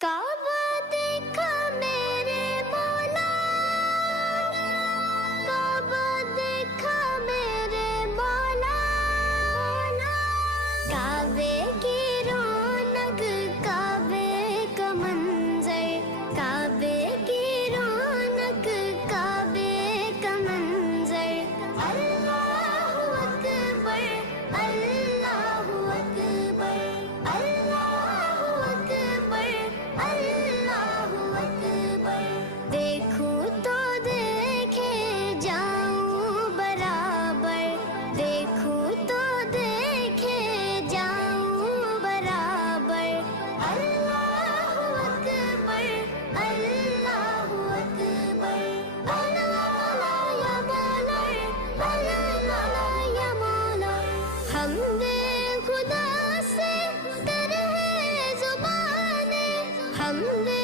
काबा देखा मेरे मौला, काबा देखा मेरे मौला, काबे की रौनक, काबे का मंजर, काबे की रौनक, काबे का मंजर। अल्लाहु अकबर, अल्लाहु अकबर, अल्लाहु अकबर, अल्लाहु अकबर। देखूं तो देखे जाऊं बराबर, देखूं तो देखे जाऊं बराबर। अल्लाहु अकबर, अल्लाहु अकबर। अल्लाह या मौला, अल्लाह या मौला। हमदे खुदा से तर है जुबाने, हमदे